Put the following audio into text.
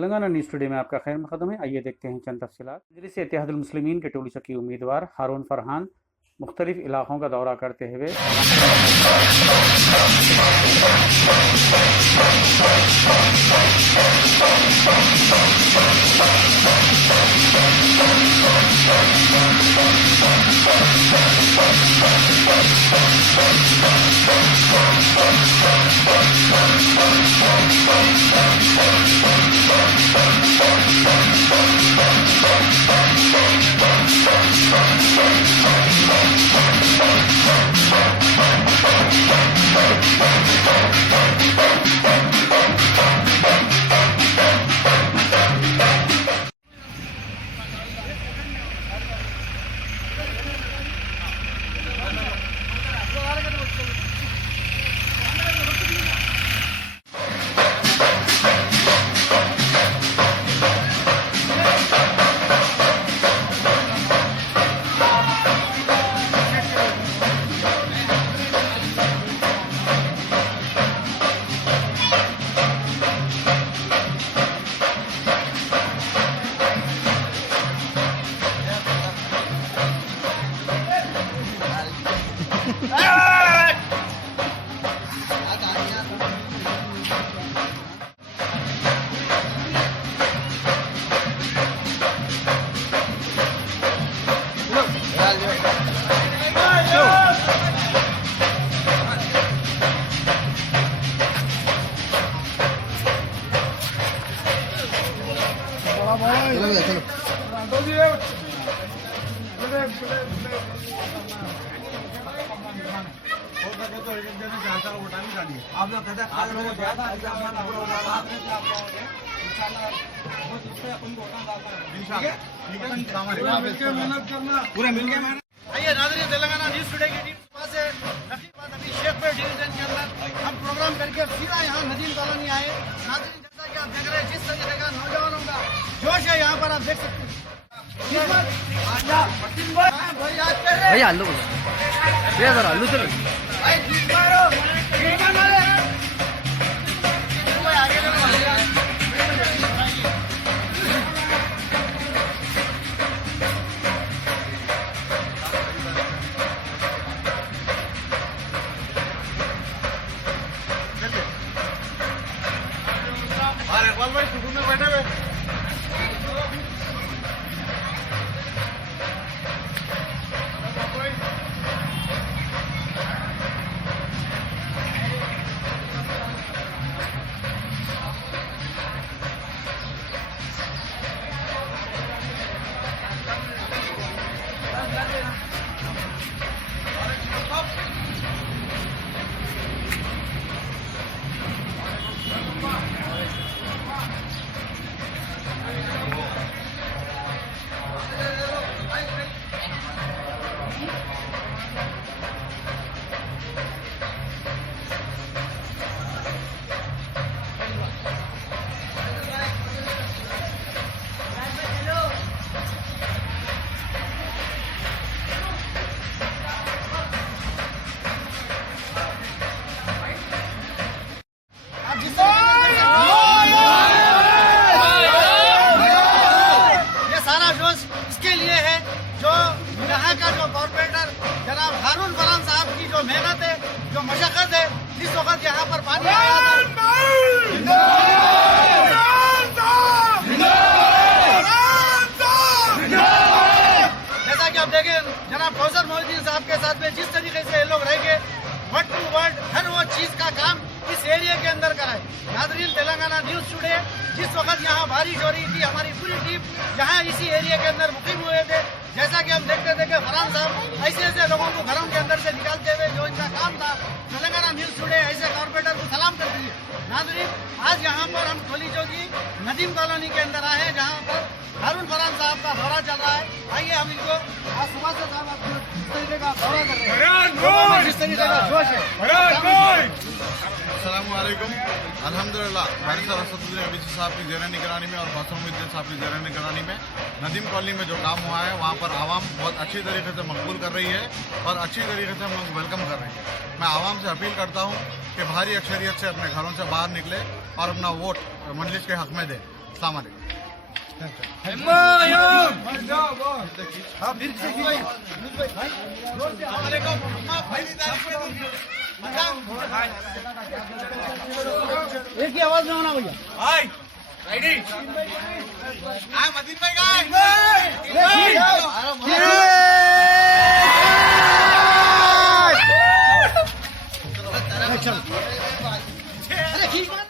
Telangana news today में आपका खैर मकदम है। आइए देखते हैं चंद तफसीलात। मजलिस इत्तेहादुल मुस्लिमीन के टोली शकी उम्मीदवार हारून फरहान मुख्तलिफ इलाकों का दौरा करते हुए पूरे मिल गए। आइए नाज़रीन, तेलंगाना न्यूज़ टुडे की टीम से नकीबाद अभी शेखपुर डिवीजन के अंदर हम प्रोग्राम करके सीधा यहाँ नदीम कॉलोनी आए। नाज़रीन, जैसा कि आप देख रहे हैं, जिस तरीके का नौजवानों का जोश है यहाँ पर, आप देख सकते हैं। भैया आलू भैया सर आलू चलो इकबाल भाई सुकून में बैठे हुए। इसके लिए है जो यहाँ का जो कॉर्पोरेटर जनाब हारून फरहान साहब की जो मेहनत है, जो मशक्कत है, इस वक्त यहाँ पर पानी आया जैसा कि आप देखें, जनाब कौसर मोहद्दीन साहब के साथ में जिस तरीके से ये लोग रहेंगे, वर्ड टू वर्ड हर वो चीज का काम इस एरिया के अंदर कराए। नाज़रीन, तेलंगाना न्यूज़ टुडे जिस वक्त यहाँ बारिश हो रही थी, हमारी पूरी टीम यहाँ इसी एरिया के अंदर मुकीम हुए थे। जैसा कि हम देखते थे कि फरहान साहब ऐसे ऐसे लोगों को घरों के अंदर से निकालते हुए जो इनका काम था, तेलंगाना न्यूज़ टुडे ऐसे कॉर्पोरेटर को सलाम करती है। नाज़रीन, आज यहाँ पर हम टोली जोगी नदीम कॉलोनी के अंदर आए हैं, जहाँ पर हारून फरहान साहब का दौरा चल रहा है। आइए हम इनको आज सुबह से साहब जिस तरीके का दौरा कर रहे हैं, जिस तरीके का जोश है। अस्सलामुअलैकुम। अल्हम्दुलिल्लाह हमारे सर असदुद्दीन अवीसी साहब की ज़ेर निगरानी में और बासमुद्दीन साहब की ज़ेर निगरानी में नदीम कॉलोनी में जो काम हुआ है, वहाँ पर आवाम बहुत अच्छी तरीके से मकबूल कर रही है और अच्छी तरीके से हम लोग वेलकम कर रहे हैं। मैं आवाम से अपील करता हूँ कि भारी अक्सरियत से अपने घरों से बाहर निकले और अपना वोट मजलिस के हक़ में दें। अस्सलाम वालेकुम। एक ही आवाज में होना भैया। मदीन भाई